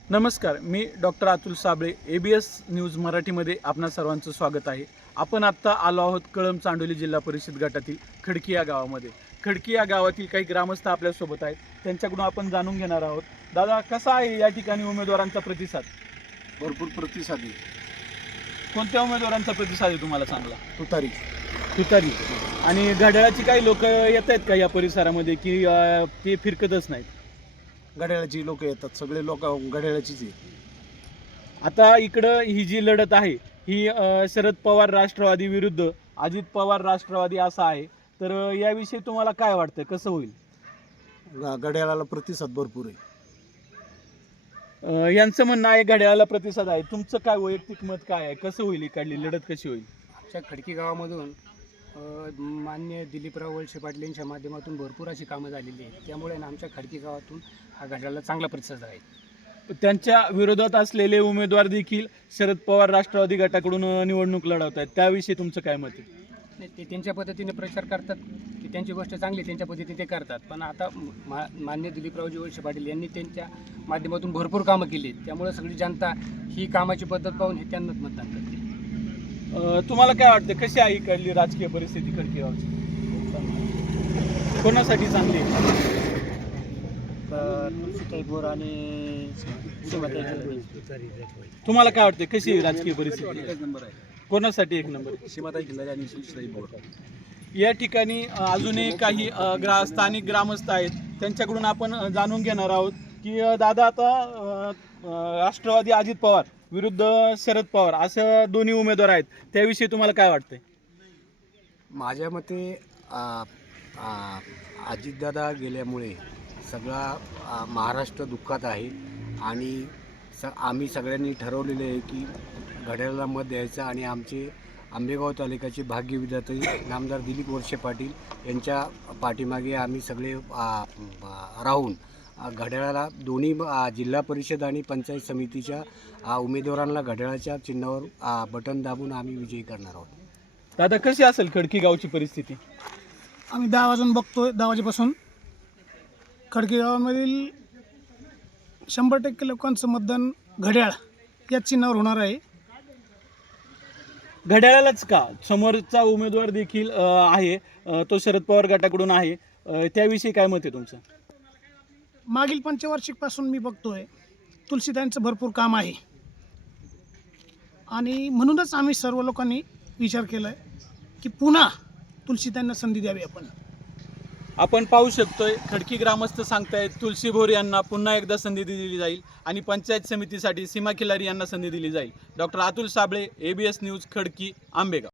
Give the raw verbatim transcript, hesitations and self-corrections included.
नमस्कार, मी doctor Atul Sable. A B S news मराठीमध्ये आपणा सर्वांचं स्वागत आहे. आपण आत्ता आलो आहोत कळंब चांडोली जिल्हा परिषद गटातील खडकी या गावामध्ये. खडकी या गावातील काही ग्रामस्थ आपल्यासोबत आहेत, त्यांच्याकडून आपण जाणून घेणार आहोत. दादा, कसा आहे या ठिकाणी उमेदवारांचा प्रतिसाद? भरपूर प्रतिसाद आहे. कोणत्या उमेदवारांचा प्रतिसाद आहे तुम्हाला चांगला? तुतारी तुतारी. आणि घड्याळाची काही लोक येत आहेत का या परिसरामध्ये की अं, ते फिरकतच नाहीत? घड्याळाची लोक येतात, सगळे लोक घड्याळाचीच आहे. आता इकडं ही जी लढत आहे ही अ, शरद पवार राष्ट्रवादी विरुद्ध अजित पवार राष्ट्रवादी असा आहे. तर अ, याविषयी तुम्हाला काय वाटतं, कसं होईल? ग- घड्याळाला प्रतिसाद भरपूर आहे. अ, यांचं म्हणणं आहे घड्याळाला प्रतिसाद आहे. तुमचं काय वैयक्तिक मत काय आहे? कसं होईल, इकडली लढत कशी होईल? आमच्या खडकी गावामधून अ, मान्य दिलीपराव वळसे पाटील यांच्या माध्यमातून भरपूर अशी कामं झालेली आहेत. त्यामुळे ना आमच्या खडकी गावातून हा घड्याळाला चांगला प्रतिसाद आहे. त्यांच्या विरोधात असलेले उमेदवार देखील शरद पवार राष्ट्रवादी गटाकडून अ, निवडणूक लढवत आहेत. त्याविषयी तुमचं काय मत आहे? नाही, ते त्यांच्या पद्धतीने प्रचार करतात की त्यांची गोष्ट चांगली, त्यांच्या पद्धतीने ते करतात. पण आता मा मान्य दिलीपरावजी वळसे पाटील यांनी त्यांच्या माध्यमातून भरपूर कामं केली. त्यामुळे सगळी जनता ही कामाची पद्धत पाहून हे त्यांनाच मतदान करते. अ, तुम्हाला काय वाटतं, कशी आहे इकडली राजकीय परिस्थिती खडकी गावची? कोणासाठी चांगली आहे? तुळशीताई बोर आणि तुम्हाला काय वाटतं, कशी आहे राजकीय परिस्थिती? एकच नंबर आहे. कोणासाठी एक नंबर? सीमाताई खिल्लारी आणि सुशीलाताई बोर. या ठिकाणी अ, अजूनही काही अ, ग्रा स्थानिक ग्रामस्थ आहेत, त्यांच्याकडून आपण अ, जाणून घेणार आहोत की अ, दादा, आता अ, अ, राष्ट्रवादी अजित पवार विरुद्ध शरद पवार असं दोन्ही उमेदवार आहेत, त्याविषयी तुम्हाला काय वाटतंय? माझ्या मते आ, आ, अजितदादा गेल्यामुळे सगळा आ, महाराष्ट्र दुःखात आहे आणि स आम्ही सगळ्यांनी ठरवलेले आहे की घड्याळाला मत द्यायचं आणि आमचे आंबेगाव तालुक्याचे भाग्यविधाते नामदार दिलीप वळसे पाटील यांच्या पाठीमागे आम्ही सगळे आ, आ, राहून आ, घड्याळाला दोन्ही आ, जिल्हा परिषद आणि पंचायत समितीच्या आ, उमेदवारांना घड्याळाच्या चिन्हावर आ, बटन दाबून आम्ही विजयी करणार आहोत. दादा, कशी असेल खडकी गावची परिस्थिती? आम्ही दहा वाजून बघतोय, दहा वाजेपासून खडकी गावामधील शंभर टक्के लोकांचं मतदान घड्याळ या चिन्हावर होणार आहे. घड्याळालाच का? समोरचा उमेदवार देखील अ, आहे, अ, तो शरद पवार गटाकडून आहे. अ, त्याविषयी काय मत आहे तुमचं? मागील पंचवार्षिकपासून मी बघतोय तुलसीताईंचं भरपूर काम आहे आणि म्हणूनच आम्ही सर्व लोकांनी विचार केला आहे की पुन्हा तुलसीताईंना संधी द्यावी. आपण आपण पाहू शकतोय खडकी ग्रामस्थ सांगतायत तुलसी भोर यांना पुन्हा एकदा संधी दिली जाईल आणि पंचायत समितीसाठी सीमा खिलारी यांना संधी दिली जाईल. Doctor Atul Sable, A B S news, Khadki, Ambegaon.